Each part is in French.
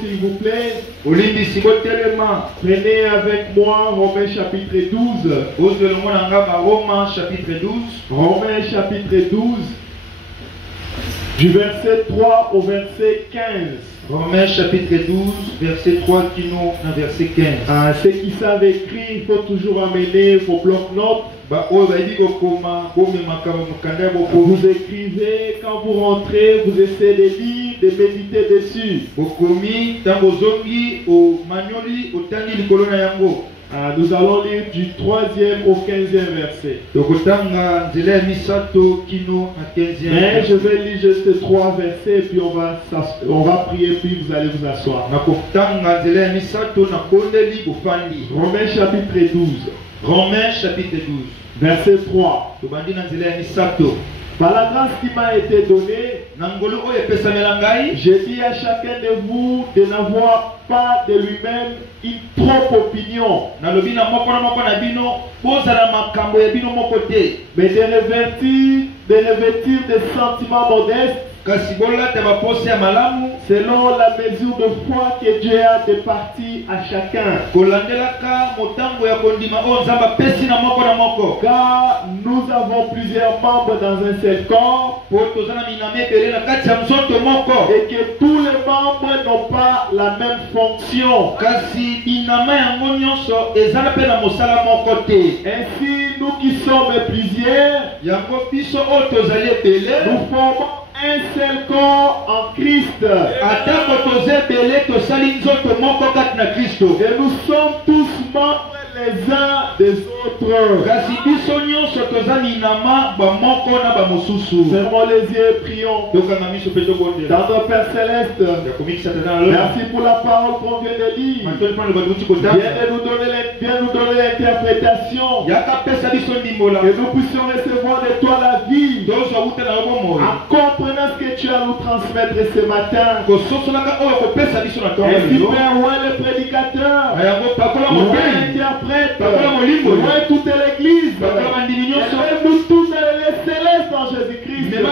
S'il vous plaît, prenez avec moi Romains chapitre 12. Romains chapitre 12. Romains chapitre 12, du verset 3 au verset 15. Romains chapitre 12, verset 3 qui nous verset 15. Ceux qui savent écrire, il faut toujours amener vos blocs-notes. Vous écrivez, quand vous rentrez, vous essayez de lire, de méditer dessus. Nous allons lire du 3e au 15e verset. Mais je vais lire juste 3 versets et puis on va prier puis vous allez vous asseoir. Romains chapitre 12. Romains chapitre 12. Verset 3. Par la grâce qui m'a été donnée, j'ai dit à chacun de vous de n'avoir pas de lui-même une propre opinion, mais de revêtir des sentiments modestes selon la mesure de foi que Dieu a départie à chacun. Car nous avons plusieurs membres dans un seul corps, et que tous les membres n'ont pas la même fonction. Ainsi, nous qui sommes plusieurs, nous formons un seul corps en Christ. Et nous sommes tous membres les uns des autres. Fermons les yeux et prions. Notre Père Céleste, merci pour la parole qu'on vient de lire. Viens nous donner l'interprétation. Que nous puissions recevoir de toi la vie. En comprenant ce que tu as à nous transmettre ce matin. Ainsi, Père, où est le prédicateur? Où est l'interprète? Où est toute l'église? Nous tous dans les célestes en Jésus-Christ. Au nom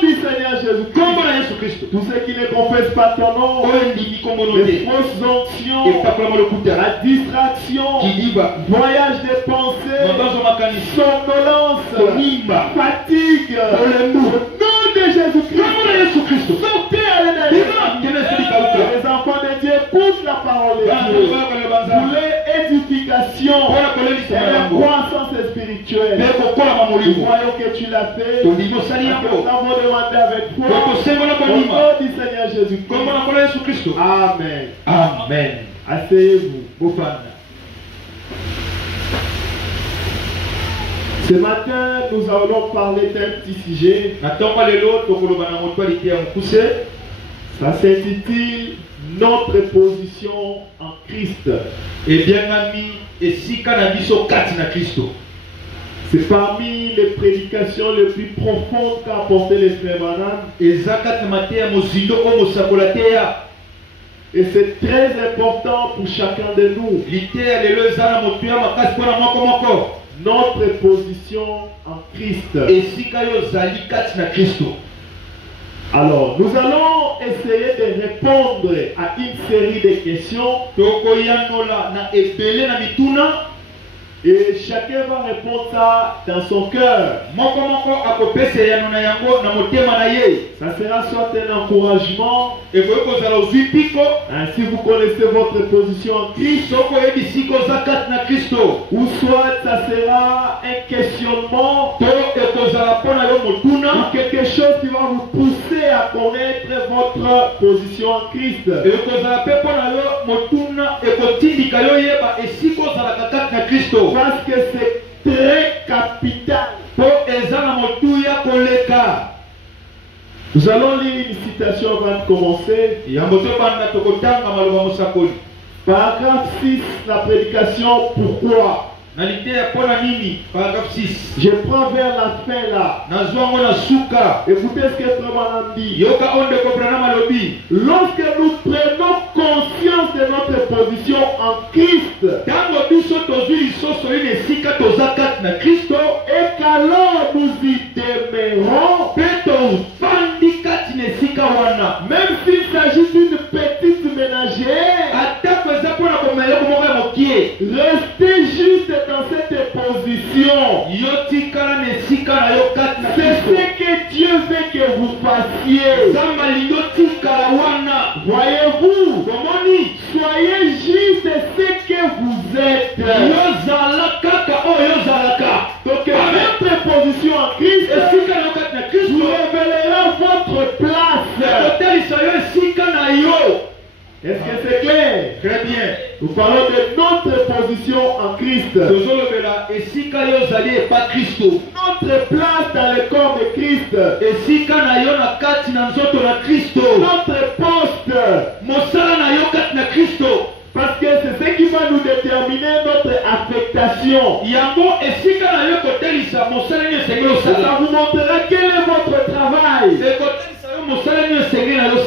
du Seigneur Jésus-Christ. Tous ceux qui ne confessent pas ton nom, les fausses onctions, la distraction, voyage des pensées, somnolence, fatigue, au nom de Jésus-Christ, sortez à l'énergie. Les enfants de Dieu poussent la parole de Dieu. Voulez édification et la croissance spirituelle. Nous voyons que tu l'as fait. Nous avons demandé avec foi. Au nom du Seigneur Jésus-Christ. Amen. Amen. Asseyez-vous. Ce matin, nous allons parler d'un petit sujet. Ça s'intitule Notre position en Christ. C'est parmi les prédications les plus profondes qu'a apporté les frères Branham. Et c'est très important pour chacun de nous. Notre position en Christ. Alors, nous allons essayer de répondre à une série de questions. Et chacun va répondre ça dans son cœur. Ça sera soit un encouragement. Si vous connaissez votre position en Christ, ou soit ça sera un questionnement, ou quelque chose qui va vous pousser à connaître votre position en Christ. Parce que c'est très capital. Nous allons lire une citation avant de commencer. Paragraphe 6, la prédication. Pourquoi? Paragraphe 6. Je prends vers la fin là. Écoutez ce que Branham dit. Lorsque nous prenons conscience de notre position en Christ, et qu'alors nous y demeurons, même s'il s'agit d'une petite ménagère, restez juste dans cette position. C'est ce que Dieu veut que vous fassiez. Voyez-vous, soyez juste ce que vous êtes. Donc votre position en Christ vous révélera votre place. Est-ce que c'est clair? Très bien. Nous parlons de notre position en Christ. Notre place dans le corps de Christ. Notre poste. Parce que c'est ce qui va nous déterminer notre affectation. Ça vous montrera quel est votre travail.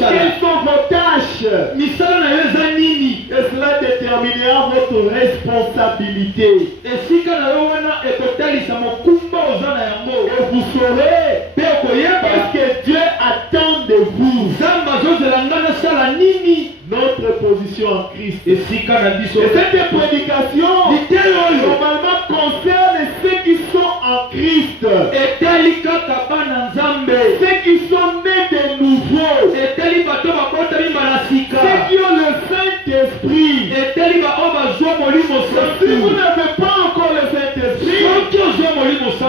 Quelles sont vos tâches? Et cela déterminera votre responsabilité. Et vous saurez ce que Dieu attend de vous. Notre position en Christ. Et cette prédication normalement concerne ceux qui sont en Christ. Ceux qui sont nés de nouveau. Ceux qui ont le Saint-Esprit. Si vous n'avez pas encore le Saint-Esprit,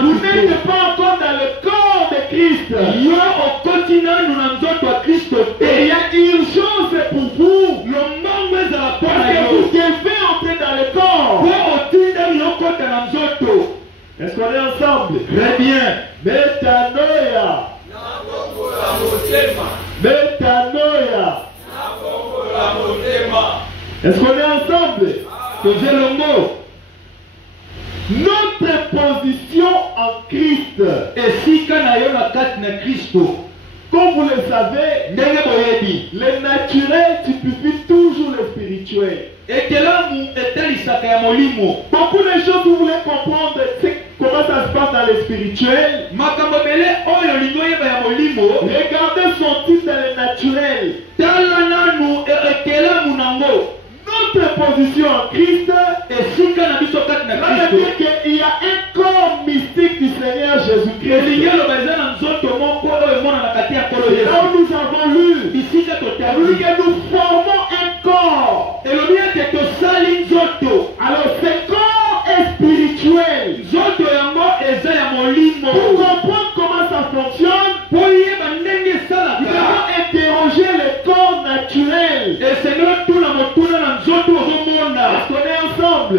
vous n'êtes pas encore dans le corps de Christ. Et il y a urgence pour vous. Parce que vous devez entrer dans le corps. Est-ce qu'on est ensemble? Très bien. Metanoia. Metanoia. Est-ce qu'on est ensemble? Posez le mot. Notre position en Christ. Comme vous le savez, le naturel typifie toujours le spirituel. Beaucoup de choses vous voulez comprendre comment ça se passe dans le spirituel. Regardez son titre dans le naturel. Notre position en Christ, ça veut dire qu'il y a un corps mystique du Seigneur Jésus-Christ. Là où nous avons lu, que nous formons un corps. Alors ce corps est spirituel. Pour comprendre comment ça fonctionne, nous devons interroger le corps naturel. On est ensemble.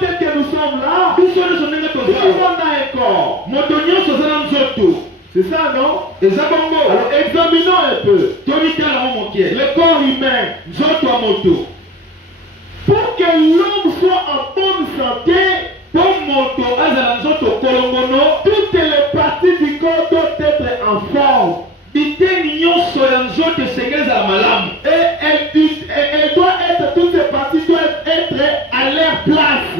Peut-être que nous sommes là. Tout le monde a un corps. C'est ça, non? Alors examinons un peu. Le corps humain. Pour que l'homme soit en bonne santé, toutes les parties du corps doivent être en forme. Et elle doit être, toutes ces parties doivent être à leur place.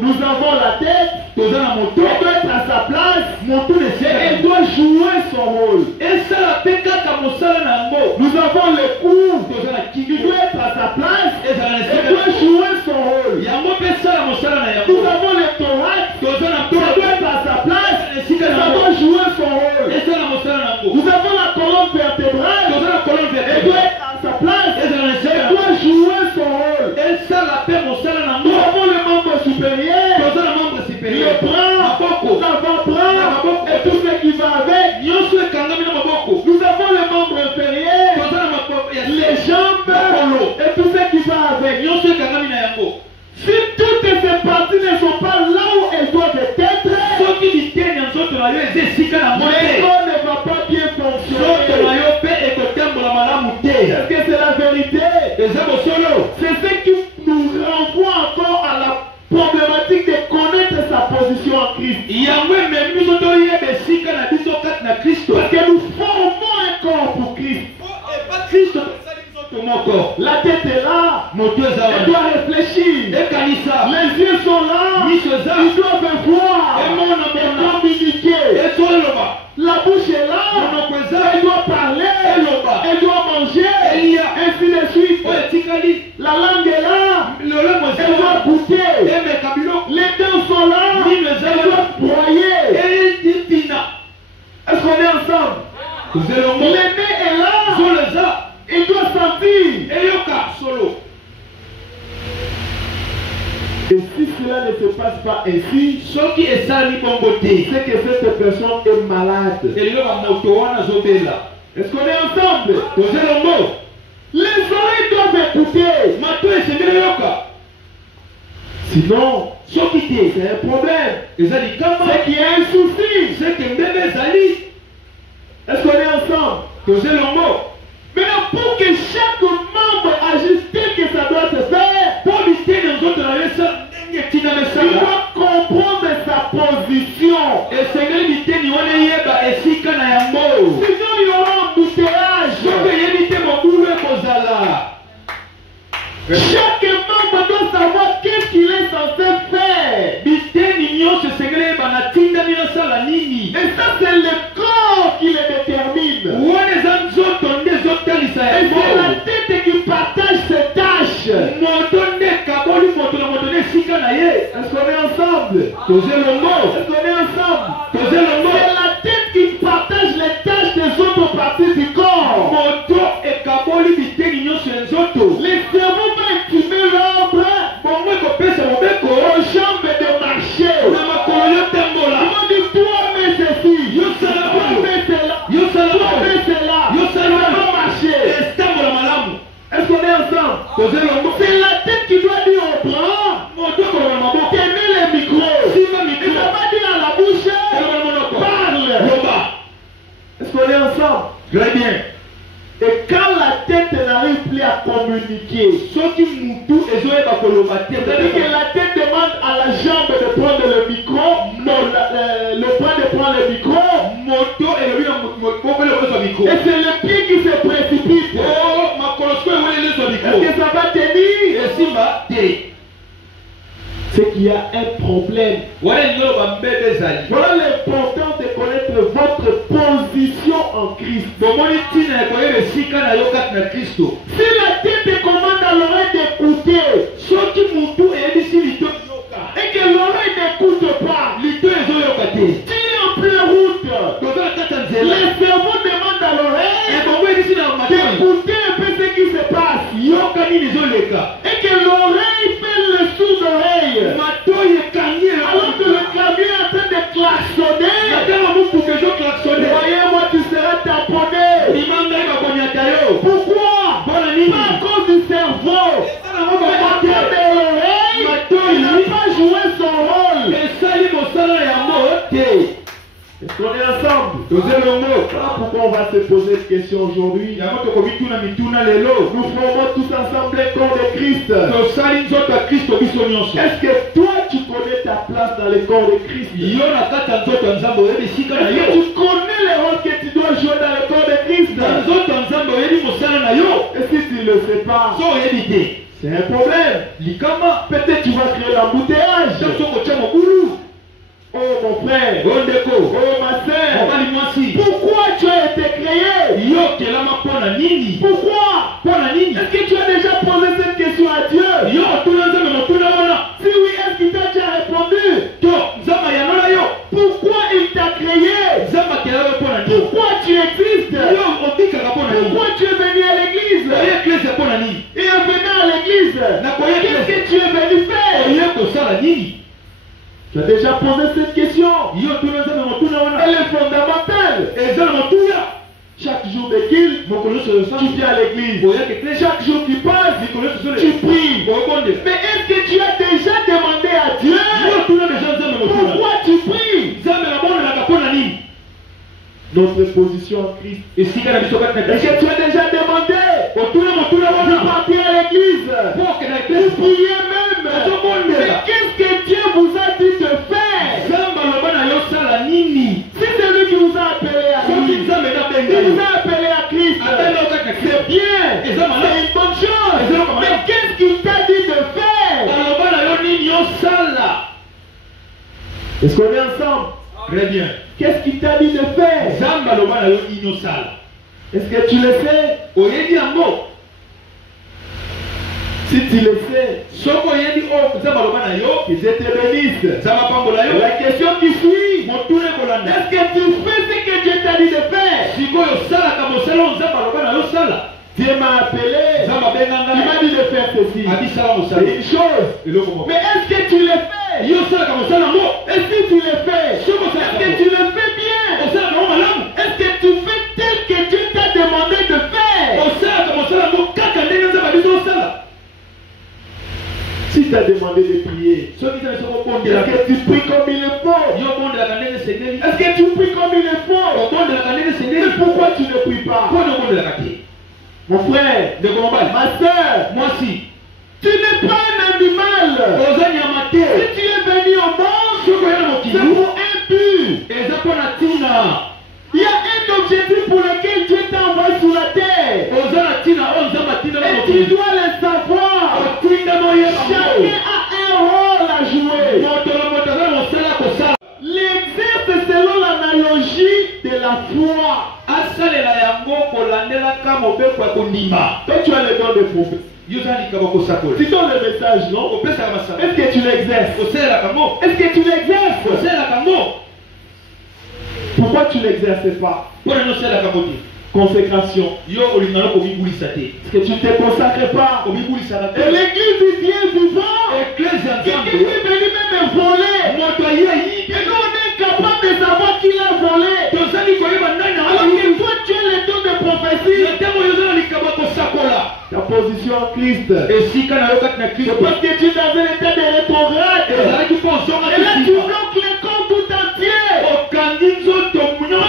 Nous avons la tête, elle doit être à sa place, et elle doit jouer son rôle. Nous avons le cou, qui doit être à sa place, elle doit jouer son rôle. Nous avons le thorax, qui doit être à sa place, et ça doit jouer son rôle. Nous avons la colonne vertébrale, elle doit être à sa place, elle doit jouer son rôle. Nous avons le membre supérieur, le bras, l'avant-bras, et tout ce qui va avec. Nous avons le membre inférieur, les jambes, et tout ce qui va avec. Si toutes ces parties ne sont pas là où elles doivent être, l'école ne va pas bien fonctionner. Est-ce que c'est la vérité? C'est ce qui nous Parce que nous formons un corps pour Christ. La tête est là. Elle doit réfléchir. Les yeux sont là. Ils doivent voir et communiquer. La bouche est là. Elle doit parler. Elle doit manger. Ainsi de suite. La langue est là. Elle doit goûter. Les dents sont là. Elle doit broyer. Est-ce qu'on est ensemble? Le nez est là. Il doit sentir. Et si cela ne se passe pas ainsi, c'est que cette personne est malade. Est-ce qu'on est ensemble? Les oreilles doivent écouter. Sinon, c'est un problème. C'est qu'il y a un souci. Est-ce qu'on est ensemble? Maintenant, pour que chaque membre agisse tel que ça doit se faire, il doit comprendre sa position. Sinon, il y aura un embouteillage. Chaque membre doit savoir qu'est-ce qu'il est censé faire. Et ça, c'est le corps qui le détermine. Et c'est la tête qui partage ses tâches. Est-ce qu'on est ensemble? Est-ce qu'on est ensemble? C'est la tête qui partage les tâches des autres parties du corps. Les cerveaux vont activer l'ombre aux jambes de marcher. Ils vont dire, toi mets ceci, toi mets cela, toi mets cela, ça va marcher. Est-ce qu'on est ensemble? C'est la tête qui doit dire au bras, tenez les micros. Il ne va pas dire à la bouche, parle. Est-ce qu'on est ensemble? Très bien. Et quand la tête n'arrive plus à communiquer, c'est-à-dire que la tête demande à la jambe de prendre le micro, le bras de prendre le micro, et c'est le pied qui se précipite. Est-ce que ça va tenir? C'est qu'il y a un problème. Voilà l'importance de connaître votre position en Christ. Si la tête commande à l'oreille d'écouter, et que l'oreille n'écoute pas, tu es en pleine route. Le cerveau demande à l'oreille d'écouter un peu ce qui se passe. Et que l'oreille fait le sous-oreille. Alors que le camion est en train de klaxonner. Voyez-moi, tu seras tamponné. Pourquoi? Pas à cause du cerveau. Mais à cause de l'oreille, il n'a pas joué son rôle. Est-ce qu'on est ensemble? Voilà pourquoi on va se poser cette question aujourd'hui. Nous formons tous ensemble le corps de Christ. Est-ce que toi tu connais ta place dans le corps de Christ? Est-ce que tu connais le rôle que tu dois jouer dans le corps de Christ? Et si tu ne le sais pas, c'est un problème. Peut-être tu vas créer l'embouteillage. Oh mon frère, oh ma soeur, pourquoi tu as été créé? Pourquoi? Est-ce que tu as déjà posé cette question à Dieu? Si oui, est-ce qu'il t'a déjà répondu? Pourquoi il t'a créé? Pourquoi tu existes? Pourquoi tu es venu à l'église? Et en venant à l'église, qu'est-ce que tu es venu faire? Tu as déjà posé cette question? Elle est fondamentale. Chaque jour de qu'il, tu viens à l'église. Chaque jour qui passe, tu pries. Mais est-ce que tu as déjà demandé à Dieu pourquoi tu pries? Notre position en Christ. Est-ce que tu as déjà demandé pour partir à l'église? Pour prier même. Mais qu'est-ce que Dieu vous a dit de faire? Est-ce qu'on est ensemble? Très bien. Qu'est-ce qu'il t'a dit de faire? Est-ce que tu le sais? Si tu le sais, que Dieu te bénisse. La question qui suit, est-ce que tu fais ce que Dieu t'a dit de faire? Dieu m'a appelé, il m'a dit de faire ceci. C'est une chose. Mais est-ce que tu le fais? Et si tu le fais, est-ce que tu le fais bien? Est-ce que tu fais tel que Dieu t'a demandé de faire? Si tu as demandé de prier, est-ce que tu pries comme il le faut? Est-ce que tu pries comme il le faut? Mais pourquoi tu ne pries pas? Mon frère, ma soeur, tu n'es pas un animal. Si tu es venu au monde, c'est pour un but. Il y a un objectif pour lequel Dieu t'a envoyé sur la terre. Et tu dois le savoir. Chacun a un rôle à jouer. L'exerce selon l'analogie de la foi. Toi, tu as le don de prophète. Tu donnes le message, non? Est-ce que tu l'exerces? Est-ce que tu l'exerces? Pourquoi tu ne l'exerces pas? Consécration. Est-ce que tu ne te consacres pas? Et l'église du Dieu vivant, quelqu'un qui est venu même voler. Et nous on est capable de savoir qui l'a volé. Alors que toi tu as le don de prophétie. Ta position en Christ. C'est parce que tu es dans un état de rétrograde. Et là tu bloques le corps tout entier. Parce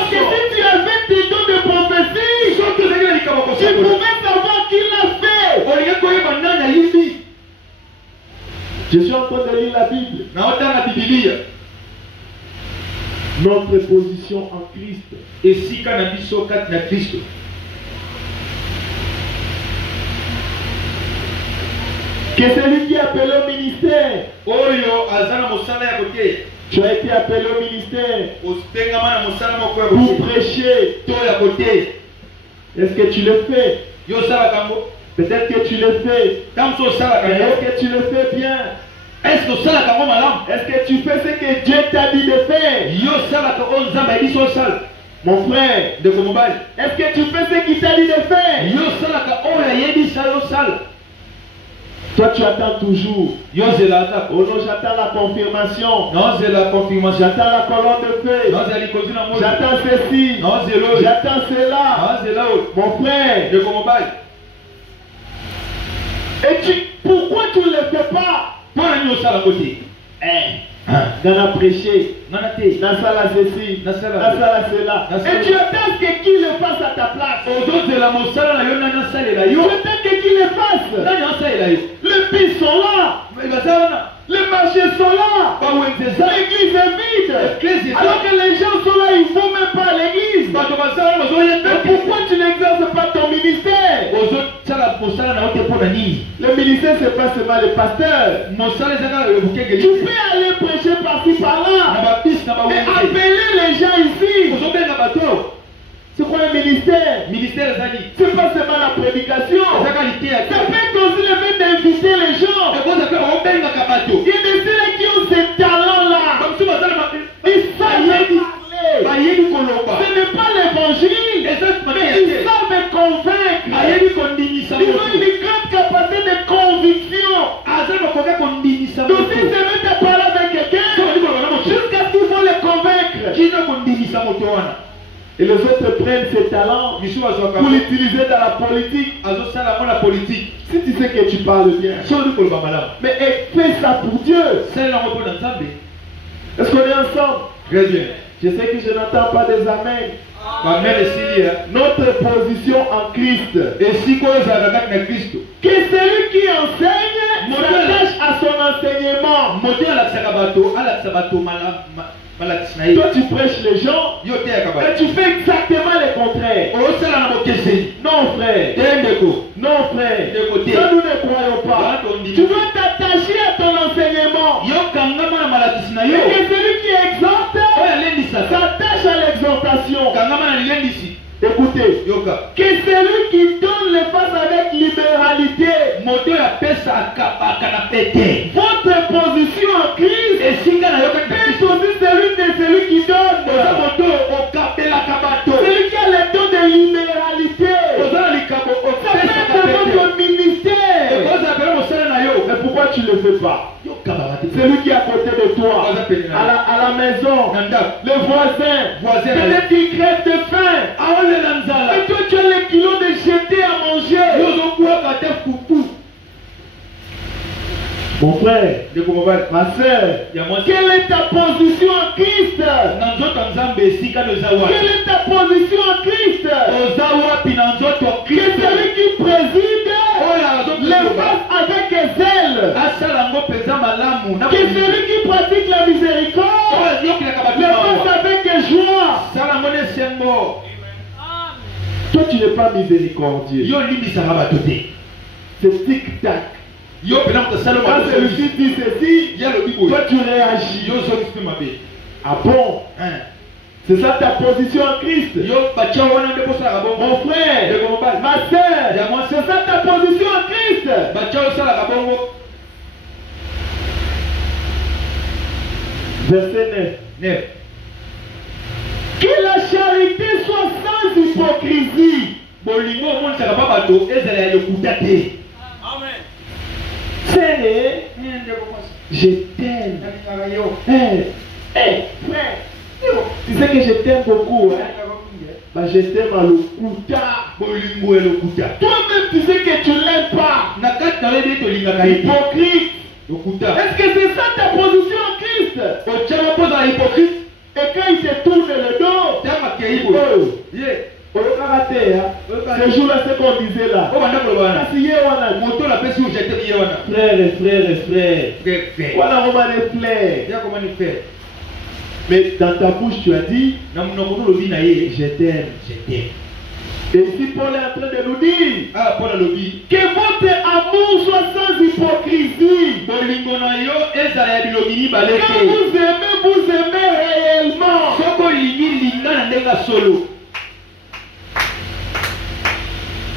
que si tu avais tes dons de prophétie, tu pouvais savoir qui l'a fait. Je suis en train de lire la Bible. Notre position en Christ. Que celui qui est appelé au ministère. Tu as été appelé au ministère pour prêcher. Est-ce que tu le fais? Peut-être que tu le fais. Est-ce que tu le fais bien? Est-ce que tu fais ce que Dieu t'a dit de faire? Mon frère, est-ce que tu fais ce qu'il t'a dit de faire? Toi tu attends toujours. Oh non, j'attends la confirmation. J'attends la colonne de feu. J'attends ceci. J'attends cela. Mon frère. Et pourquoi tu ne le fais pas? Dans la prêcher, dans la ceci, dans la cela. Et tu attends que qui le fasse à ta place. Tu attends que qui le fasse. Les pistes sont là. Les marchés sont là. L'église est vide. Alors que les gens sont là, ils ne vont même pas à l'église. Mais pourquoi tu n'exerces pas ton ministère? Le ministère, c'est pas seulement le pasteur. Tu peux aller prêcher par-ci par-là. Et appeler les gens ici. C'est quoi le ministère? C'est pas seulement la prédication. Ça peut être aussi le fait d'inviter les gens. Il y a des gens qui ont ces talents-là. Ils savent parler. Ce n'est pas l'évangile. Mais ils savent convaincre. Ils ont une grande capacité de conviction. Donc ils se mettent à parler avec quelqu'un jusqu'à ce qu'ils vont les convaincre. Et les autres prennent ces talents pour l'utiliser dans la politique. Si tu sais que tu parles bien, mais fais ça pour Dieu. Est-ce qu'on est ensemble? Très bien. Je sais que je n'entends pas des amens. Notre position en Christ. Que celui qui enseigne s'attache à son enseignement. Toi tu prêches les gens et tu fais exactement le contraire. Non frère. Non frère. Ça nous ne croyons pas. Tu dois t'attacher à ton enseignement. Et que celui qui est s'attache à l'exhortation. Écoutez, que celui qui donne le fasse avec libéralité. Votre position en Christ est aussi celui qui donne. Celui qui a le don de libéralité. Ça peut être votre ministère. Mais pourquoi tu ne le fais pas? Celui qui est à côté de toi, à la maison, le voisin, peut-être qu'il crève de faim. Et toi tu as les kilos de jeter à manger. Mon frère, ma soeur, quelle est ta position en Christ? Quelle est ta position en Christ? Que celui qui préside le fasse avec zèle. Que celui qui pratique la miséricorde le fasse avec joie. Toi tu n'es pas miséricordieux. C'est tic-tac. Quand celui-ci dit ceci, toi tu réagis. Ah bon? C'est ça ta position en Christ. Mon frère, ma soeur, c'est ça ta position en Christ. Verset 9. Que la charité soit sans hypocrisie. Amen. Je t'aime. Frère, tu sais que je t'aime beaucoup. Bah, je t'aime à l'okuta. Toi-même, tu sais que tu ne l'aimes pas. Hypocrite. Est-ce que c'est ça ta position en Christ? Et quand il te tourne le dos, ce jour-là, c'est qu'on disait là. Frère. Mais dans ta bouche, tu as dit, je t'aime. Et si Paul est en train de nous dire que votre amour soit sans hypocrisie. Quand vous aimez réellement.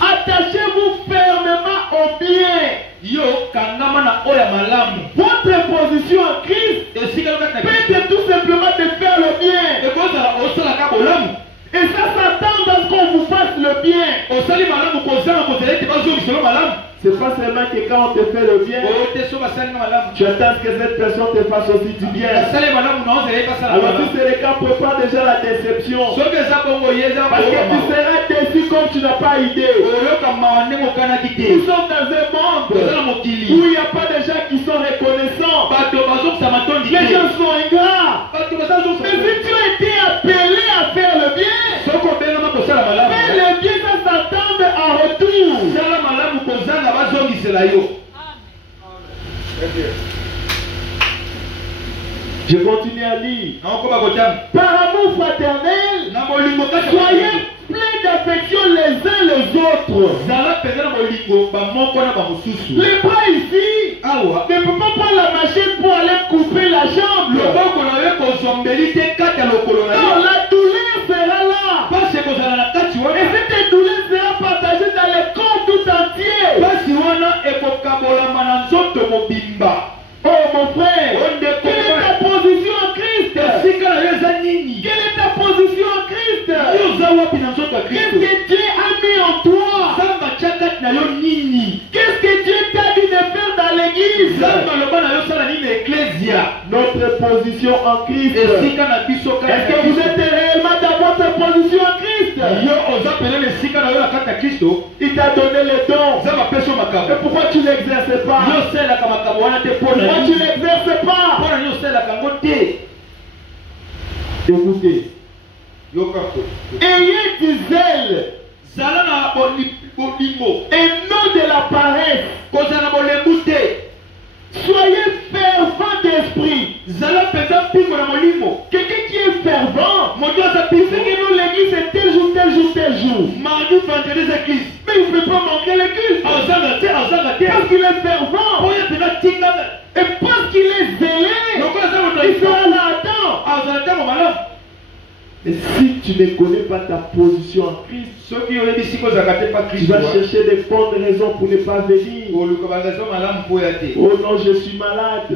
Attachez-vous fermement au bien. Votre position en Christ peut être tout simplement de faire le bien. Et ça s'attend à ce qu'on vous fasse le bien. C'est pas seulement que quand on te fait le bien, tu attends que cette personne te fasse aussi du bien. Alors si c'est le cas, prépare déjà la déception. Parce que tu seras déçu comme tu n'as pas idée. Nous sommes dans un monde où il n'y a pas de gens qui sont reconnaissants. Les gens sont ingrats. Mais si tu as été appelé à faire le bien, faire le bien, ça s'attend en retour. Je continue à lire. Par amour fraternel, soyez pleins d'affection les uns les autres. Les bras ici ne peuvent pas prendre la machine pour aller couper la jambe. Non, la douleur sera là. Et cette douleur sera partagée dans le corps tout entier. Oh mon frère, quelle est ta position en Christ? Quelle est ta position en Christ? Qu'est-ce que Dieu a mis en toi? Qu'est-ce que Dieu t'a dit de faire dans l'église? Notre position en Christ. Est-ce que vous êtes réellement dans votre position en Christ? Il t'a donné les dons. Et pourquoi tu n'exerces pas? Pourquoi tu n'exerces pas? Écoutez. Ayez du zèle et non de la paresse. Soyez fervent d'esprit. Quelqu'un qui est fervent, c'est que nous l'église c'est tel jour, tel jour, tel jour. Mais il ne peut pas manquer l'église. Parce qu'il est fervent. Et parce qu'il est zélé, il sera là à temps. Et si tu ne connais pas ta position en Christ, tu vas chercher des bonnes raisons pour ne pas venir. Oh non, je suis malade.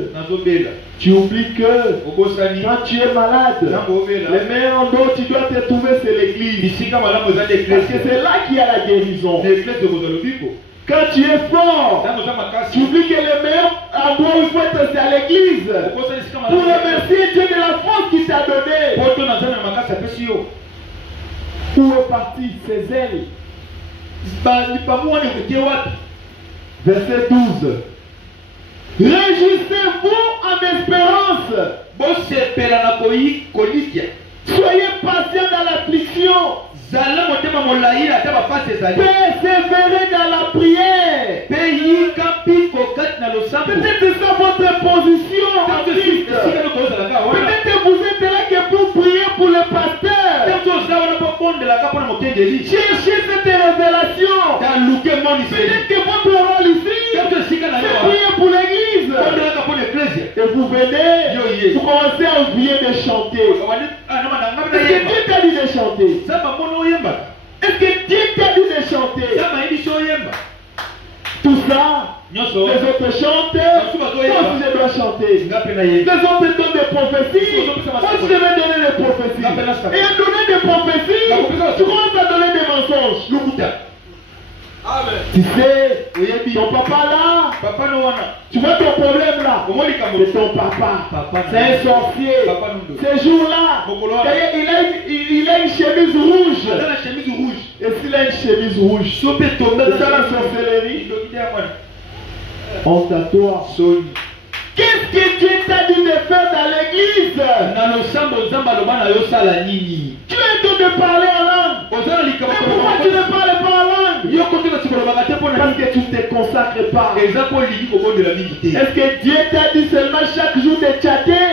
Tu oublies que quand tu es malade, les meilleurs endroits où tu dois te trouver, c'est l'église. Parce que c'est là qu'il y a la guérison. Quand tu es fort, tu oublies que le meilleur endroit où il faut être, c'est à l'église. Pour remercier Dieu de la force qu'il t'a donnée. Où est parti ses ailes? Verset 12. Réjouissez-vous en espérance. Soyez patients dans l'affliction. Persévérez dans la prière. Peut-être c'est ça votre position. Peut-être que vous êtes là que pour prier pour le pasteur. Cherchez cette révélation. Peut-être que votre rôle ici, c'est prier pour l'église. Et vous venez, vous commencez à oublier de chanter. Est-ce que Dieu t'a dit de chanter? Est-ce que Dieu t'a dit de chanter? Tout ça, les autres chantent, moi aussi je dois chanter. Les autres donnent des prophéties, moi aussi je vais donner des prophéties. Et à donner des prophéties, tu commences à donner des mensonges. Tu sais, ton papa là, tu vois ton problème là, c'est ton papa, c'est un sorcier. Ces jours-là, il a une chemise rouge. Et s'il a une chemise rouge, c'est ça la sorcellerie. Honte à toi. Qu'est-ce que Dieu t'a dit de faire dans l'église? Tu es en train de parler en langue. Mais pourquoi tu ne parles pas en langue? Parce que tu ne te consacres pas. Est-ce que Dieu t'a dit seulement chaque jour de chatter?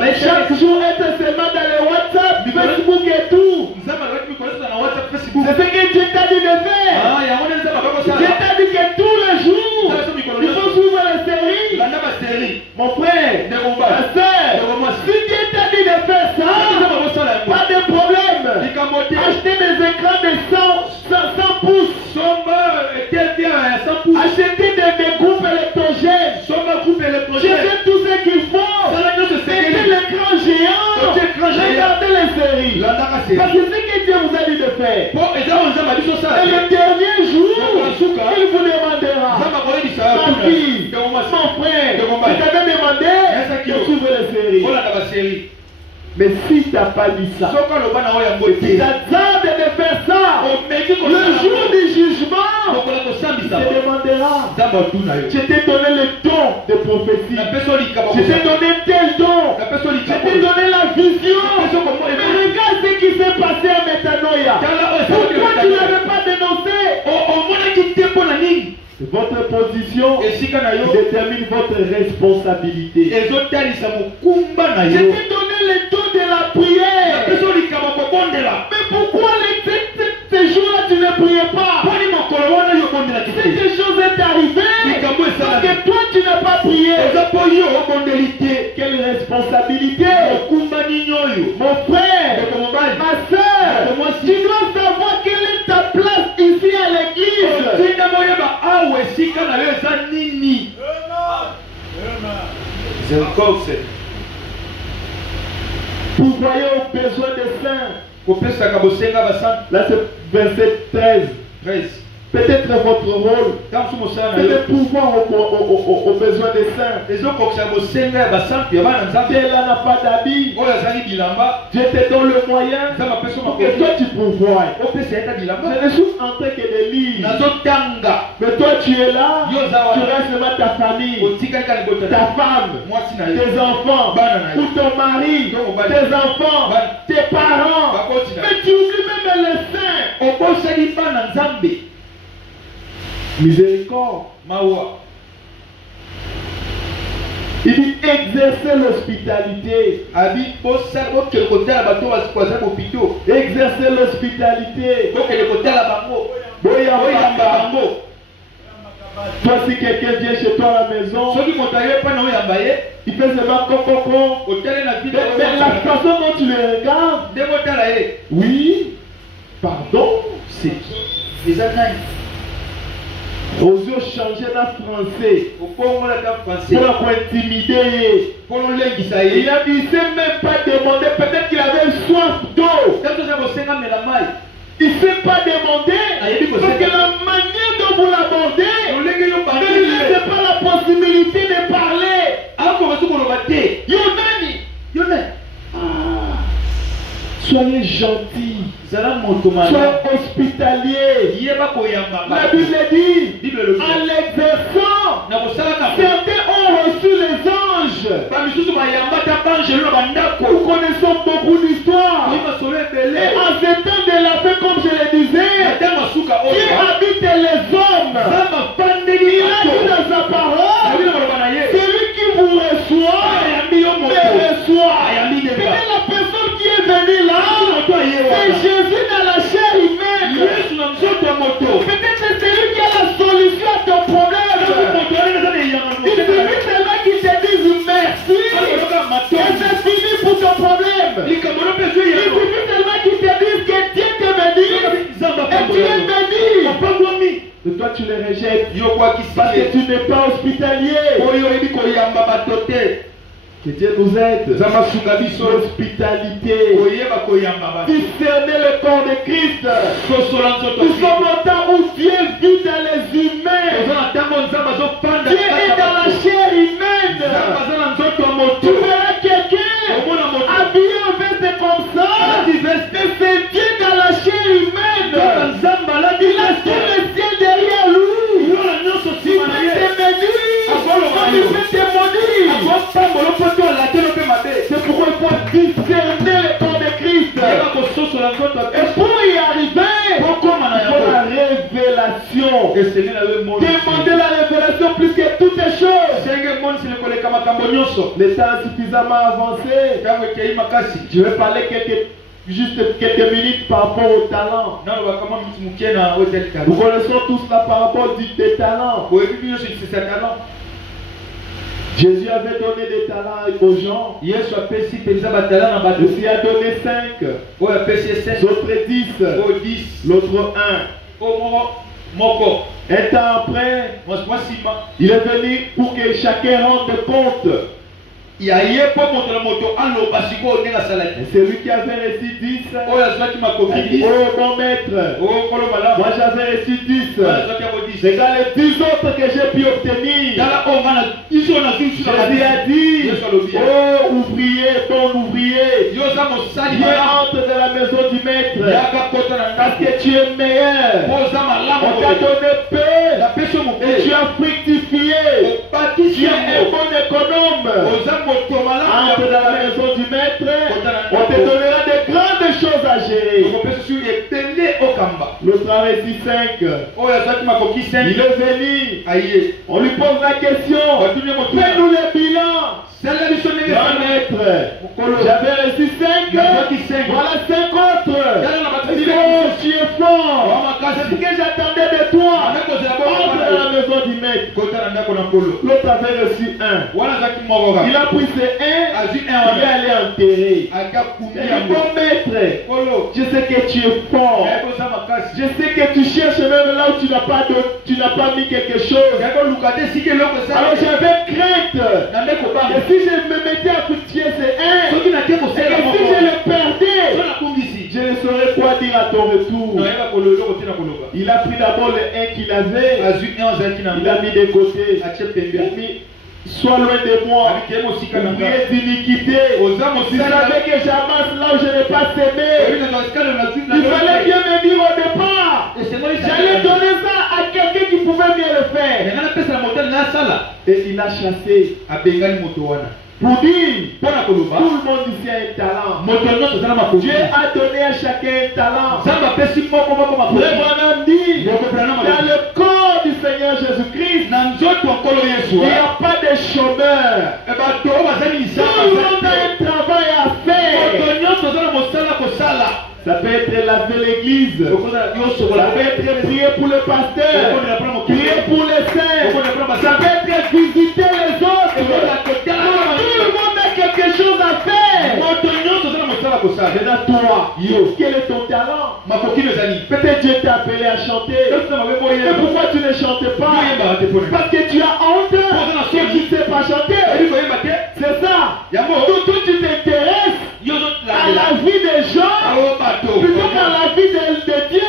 Mais chaque jour être seulement dans les WhatsApp, Facebook et tout? C'est ce que Dieu t'a dit de faire. Dieu t'a dit que tous les jours, il faut suivre la série. Mon frère, ma soeur, si Dieu t'a dit de faire ça, pas de problème. Acheter des écrans de 100 pouces. Acheter des groupes électrogènes. Acheter tout ce qu'il faut. Mettez l'écran géant. Regardez les séries. Parce que c'est ce que Dieu vous a dit de faire. Et le dernier jour, il vous demandera. Ma fille, mon frère, je t'avais demandé de suivre les séries. Mais si tu n'as pas dit ça, si tu as de faire ça, le jour du jugement, tu te demanderas. Je t'ai donné le don de prophétie. Je t'ai donné tel don. Je t'ai donné la vision. Mais regarde ce qui s'est passé à Metanoia. Pourquoi tu ne l'avais pas dénoncé? Votre position détermine votre responsabilité. Je t'ai donné le don de la prière. Mais pourquoi ces jours-là tu ne priais pas? Cette chose est arrivée parce que toi tu n'as pas prié. Quelle responsabilité? Mon frère, ma soeur, tu dois savoir quelle est ta place ici à l'église. Vous voyez au besoin des saints. Là c'est verset 13. Peut-être votre rôle, c'est de pouvoir aux besoins des saints. Dieu là n'a pas d'habit. Dieu te donne le moyen pour que toi tu pourvoies. Je ne suis en train que de lire. Mais toi tu es là, tu restes seulement ta famille, ta femme, tes enfants, ou ton mari, tes enfants, tes parents. Mais tu oublies même les saints. Miséricorde. Il dit exercer l'hospitalité. Exercer l'hospitalité. Toi, si quelqu'un vient chez toi à la maison, il fait seulement coco. Mais la façon dont tu le regardes, oui, pardon, c'est qui? Osez changer dans français pour intimider. Il a dit, il ne s'est même pas demandé, peut-être qu'il avait soif d'eau. Il ne s'est pas demandé, parce que la manière dont vous l'abordez ne lui laissez pas la possibilité de parler. Soyez gentils, soyez hospitaliers. La Bible dit, en l'exerçant, certains ont reçu les anges. Nous connaissons beaucoup d'histoires. Et en ce temps de la paix, comme je le disais, qui habite les hommes, il a dit dans sa parole, celui qui vous reçoit, me reçoit. Quelle est la personne qui est venue là? C'est Jésus dans la chair humaine. Peut-être c'est celui qui a la solution à ton problème. Il suffit seulement qu'il te dise merci. Et c'est fini pour ton problème. Il suffit seulement qu'il te dise que Dieu te bénit. Et tu es béni. Et toi tu le rejettes. Parce que tu n'es pas hospitalier. Que Dieu nous aide. L'hospitalité. Discerner le corps de Christ. Nous sommes au temps où Dieu vit dans les humains. Dieu est dans la chair humaine. Tu verras quelqu'un habillé en veste comme ça. Mais c'est Dieu dans la chair humaine. Il a tout le ciel derrière lui. Il fait te bénir. Il fait te maudire. C'est pourquoi il faut discerner le corps de Christ. Et pour y arriver, il faut la révélation. Demandez la révélation plus que toutes les choses. Le temps est suffisamment avancé. Je vais parler juste quelques minutes par rapport au talent. Nous connaissons tous la parabole des talents. Jésus avait donné des talents aux gens. Il a donné 5. L'autre 10. L'autre 1. Un temps après, il est venu pour que chacun rende compte. Et celui qui avait reçu 10 a dit, oh bon maître, moi j'avais reçu 10. Regarde les 10 autres que j'ai pu obtenir. Jésus a dit, oh ouvrier, bon ouvrier, viens entre dans la maison du maître, parce que tu es meilleur. On t'a donné paix et tu as fructifié. Tu es un bon économe. Entre dans la maison du maître, on te donnera de grandes choses à gérer. L'autre a reçu 5. Il est venu. On lui pose la question. Fais-nous le bilan. Maître, j'avais reçu 5. Voilà 5 autres. Oh, tu es fort. C'est ce que j'attendais de toi. Entre dans la maison du maître. L'autre avait reçu 1. Il a pris ce 1. Il est allé enterrer. Il dit, bon maître, je sais que tu es fort. Je sais que tu cherches même là où tu n'as pas mis quelque chose. Alors j'avais crainte. Et si je me mettais à fructifier ce 1, et que si je le perdais, je ne saurais quoi dire à ton retour. Il a pris d'abord le 1 qu'il avait. Il a mis de côté. Il a mis, sois loin de moi. Ouvrier d'iniquité. Vous savez que j'avance là où je n'ai pas semé. Il fallait bien me dire au départ. J'allais donner ça à quelqu'un qui pouvait bien le faire. Et il a chassé. Pour dire, tout le monde ici a un talent. Dieu a donné à chacun un talent. Le bonhomme dit, dans le corps du Seigneur Jésus-Christ, il n'y a pas de chômeur. Tout le monde a un travail à faire. Ça peut être laver l'église. Ça peut être prier pour le pasteur, prier pour les saints, ça peut être visiter les autres. Tout le monde a quelque chose à faire. Maintenant toi, quel est ton talent? Peut-être Dieu t'a appelé à chanter. Mais pourquoi tu ne chantes pas? Parce que tu as honte que tu ne sais pas chanter. C'est ça. Toi tu t'intéresses à la vie des gens plutôt qu'à la vie de Dieu.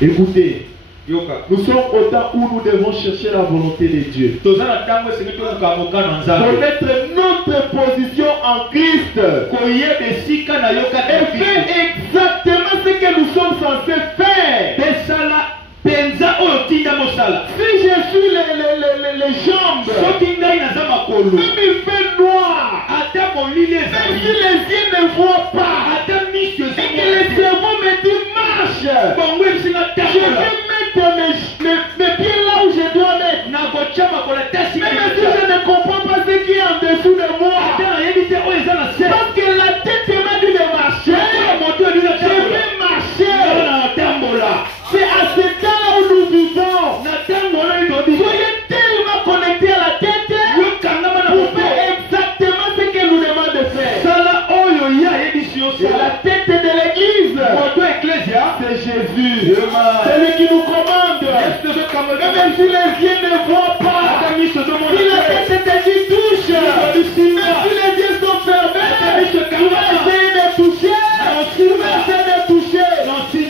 Écoutez, nous sommes au temps où nous devons chercher la volonté de Dieu. Connaître notre position en Christ. Et faire exactement ce que nous sommes censés faire. Si je suis les jambes, même il fait noir, même si les yeux ne voient pas, et que le cerveau me dit marche, je vais mettre mes pieds là où je dois mettre. Même si je ne comprends pas ce qui est en dessous de moi, parce que la tête m'a dit de marcher, je vais marcher. C'est à ce temps où nous vivons. Soyez tellement connectés à la tête pour faire exactement ce que nous demandons de faire. C'est la tête de l'église. C'est Jésus. C'est lui qui nous commande. Même si les yeux ne voient pas, si la tête te dit touche, même si les yeux sont fermés, tu vas essayer de toucher. Tu vas essayer de toucher.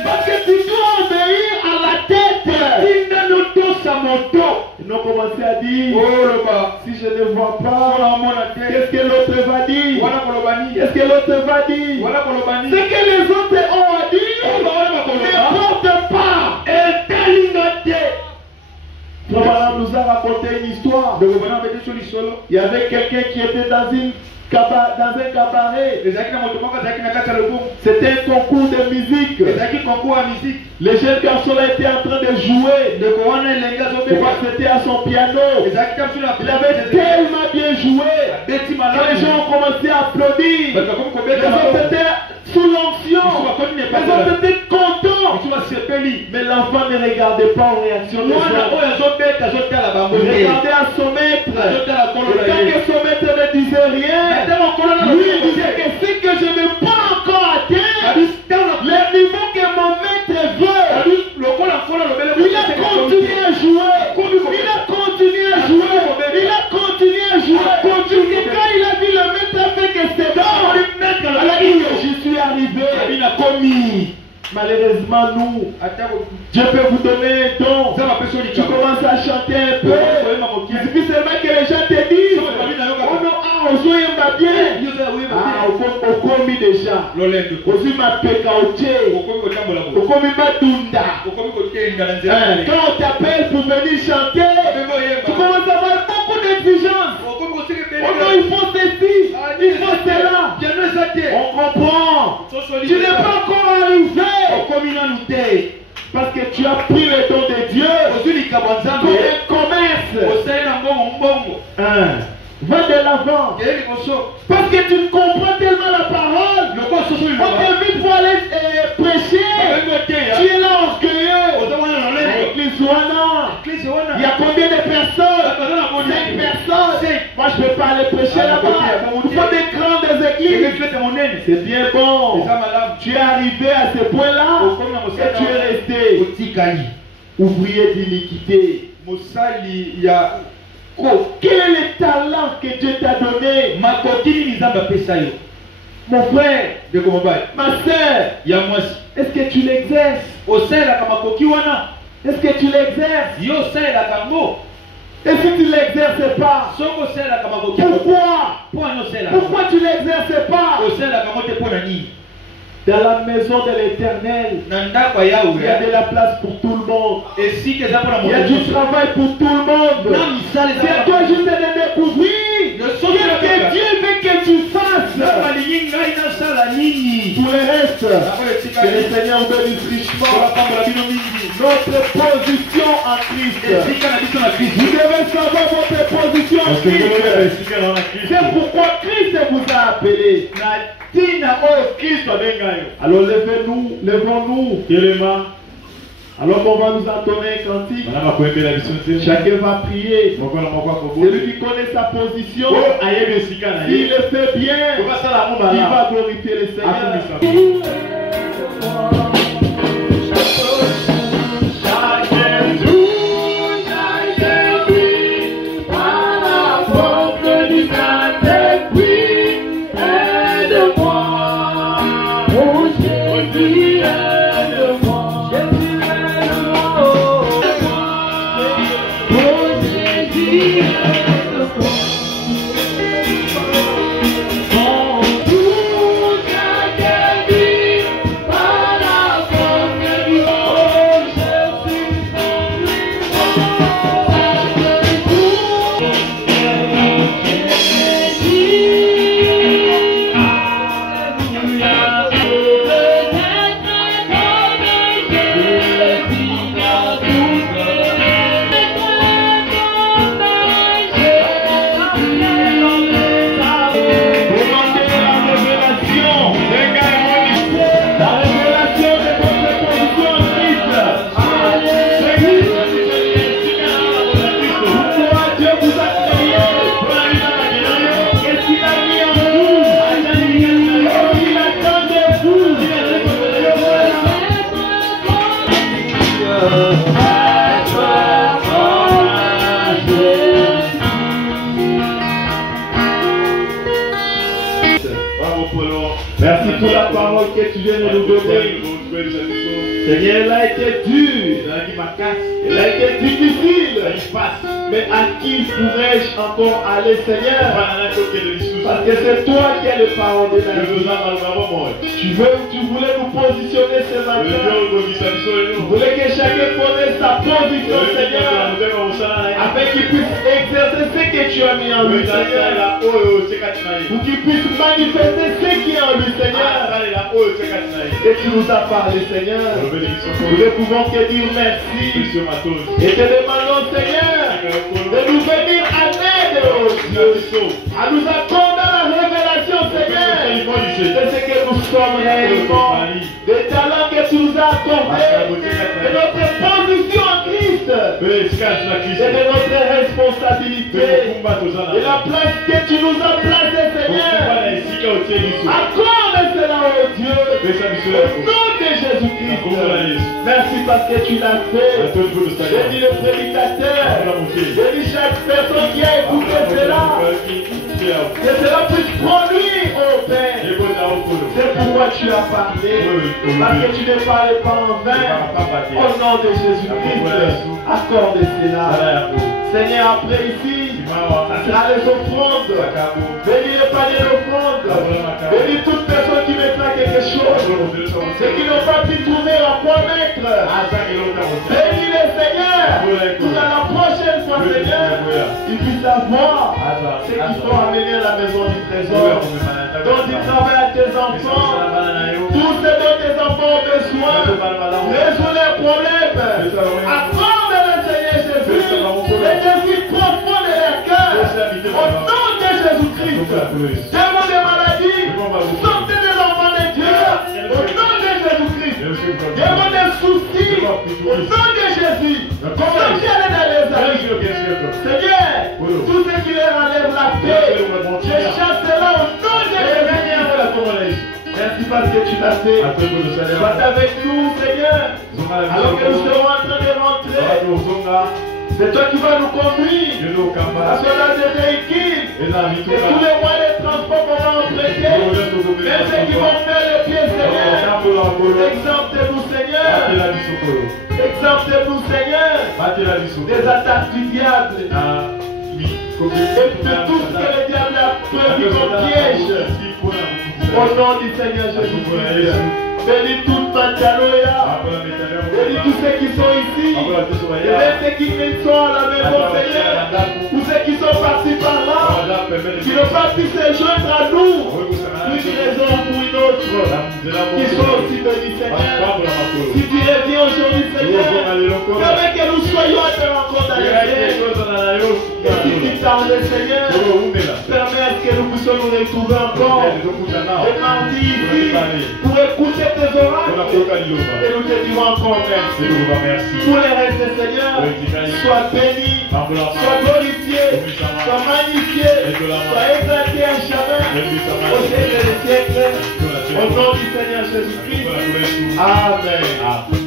Parce que tu dois obéir à la tête. Ils ont commencé à dire, si je ne vois pas, qu'est-ce que l'autre va dire? Qu'est-ce que l'autre va dire? Ce que les autres ont à dire ne porte pas. Frère nous a raconté une histoire. Il y avait quelqu'un qui était dans un cabaret. C'était un concours de musique. Les jeunes garçons étaient en train de jouer. C'était à son piano. Il avait tellement bien joué. Quand les gens ont commencé à applaudir, les autres étaient sous l'onction. Les autres étaient contents. Mais l'enfant ne regardait pas en réaction. Il regardait à son maître. Et tant que son maître ne disait rien, lui il disait que ce que je n'ai pas encore atteint, le niveau que mon maître veut, il a continué à jouer. Il a continué à jouer. Il a continué à jouer. Et quand il a vu le maître fait que c'est bon, alors il dit, je suis arrivé. Malheureusement, nous, Dieu peut vous donner un don. Tu commences à chanter un peu. Il suffit seulement que les gens te disent, oh non, on joue bien. On commis déjà. On joue ma pécaoché. On commis ma dunda. Quand on t'appelle pour venir chanter, tu commences à avoir beaucoup d'exigences. Oh non, il faut ceci, il faut cela. On comprend. Tu n'es pas encore arrivé. Parce que tu as pris le don de Dieu comme un commerce. Va de l'avant. Parce que tu comprends tellement la parole. On t'invite pour aller prêcher. Tu es là orgueilleux. L'église Wana. Il y a combien de personnes? 5 personnes. Moi je ne peux pas aller prêcher là-bas. Il faut des grandes églises. C'est bien bon. Tu es arrivé à ce point-là et tu es resté. Ouvrier d'iniquité. Quel est le talent que Dieu t'a donné? Mon frère, ma soeur, est-ce que tu l'exerces? Est-ce que tu l'exerces? Et si tu ne l'exerces pas, pourquoi tu ne l'exerces pas? Dans la maison de l'Éternel, il y a de la place pour tout le monde. Il y a du travail pour tout le monde. C'est à toi juste de découvrir ce que Dieu veut que tu fasses. Pour le reste, que le Seigneur bénisse richement. notre position en Christ. Vous devez savoir votre position en Christ. C'est pourquoi Christ vous a appelé. Alors levons-nous. Alors on va nous entonner un cantique. Chacun va prier. Celui qui connaît sa position, s'il le fait bien, il va glorifier le Seigneur. Merci pour la parole que tu viens de nous donner. Seigneur, elle a été dure, elle a été difficile. Mais à qui pourrais-je encore aller, Seigneur? Parce que c'est toi qui as le parole de la vie. Tu voulais nous positionner ce matin. Tu voulais que chacun connaisse sa position, Seigneur, afin qu'il puisse exercer ce que tu as mis en lui, Seigneur, pour qu'il puisse manifester ce qui est en lui, Seigneur. Et tu nous as parlé, Seigneur. Nous ne pouvons que dire merci et te demandons, Seigneur, de nous venir à l'aide, oh Dieu, à nous accorder la révélation, Seigneur, de ce que nous sommes réellement, des talents que tu nous as accordés, de notre position en Christ, et de notre responsabilité, de la place que tu nous as placée, Seigneur. Accorde cela, oh Dieu, au nom de Jésus-Christ. Merci parce que tu l'as fait. Bénis le prédicateur, bénis chaque personne qui a écouté cela, que cela puisse produire, oh Père. C'est pourquoi tu as parlé, parce que tu ne parlais pas en vain. Au nom de Jésus-Christ, accorde cela. Seigneur, après ici, ça sera les offrandes. Bénis le panier d'offrandes. Bénis toute personne qui mettra quelque chose. Ceux qui n'ont pas pu trouver à quoi mettre. Bénis le Seigneur. Pour la prochaine fois, Seigneur, ils puissent avoir ce qu'il faut amener à la maison du trésor. Donc il travaille à tes enfants. Tout ce dont tes enfants ont besoin. Résous leurs problèmes. Accorde le Seigneur Jésus. Les défis profonds de leur cœur. Au nom de Jésus-Christ. Démons des maladies. Sortez des enfants de Dieu. Au nom de Jésus-Christ. Démons des soucis. Au nom de Jésus. Sortez dans les amis. Seigneur, tout ce qui leur enlève la paix, je chasse cela au nom de Jésus. Merci parce que tu l'as fait. Sois avec nous, Seigneur. Alors que nous serons en train de rentrer. C'est toi qui vas nous conduire à cela des véhicules et tous les moyens de transport qu'on va emprunter. Même ceux qui vont faire les pieds, Seigneur. Exemptez-nous, Seigneur. Exemptez-nous, Seigneur, des attaques du diable. Et de tout ce que le diable a prévu comme piège. Au nom du Seigneur Jésus-Christ. Bénis toute Mataloya. Bénis tous ceux qui sont ici. Et même ceux qui sont à la maison, Seigneur. Tous ceux qui sont partis par là. Qui n'ont pas pu se joindre à nous. Pour une raison ou pour une autre. Qui sont aussi bénis, Seigneur. Si tu reviens aujourd'hui, Seigneur, chargé, Seigneur. Permets à ce que nous puissions nous retrouver encore et mardi ici pour écouter tes oracles. Et nous te dirons encore merci. Pour les restes, Seigneur, sois béni, sois glorifié, sois magnifié, sois exalté à jamais au siècle des siècles. Au nom du Seigneur Jésus-Christ. Amen.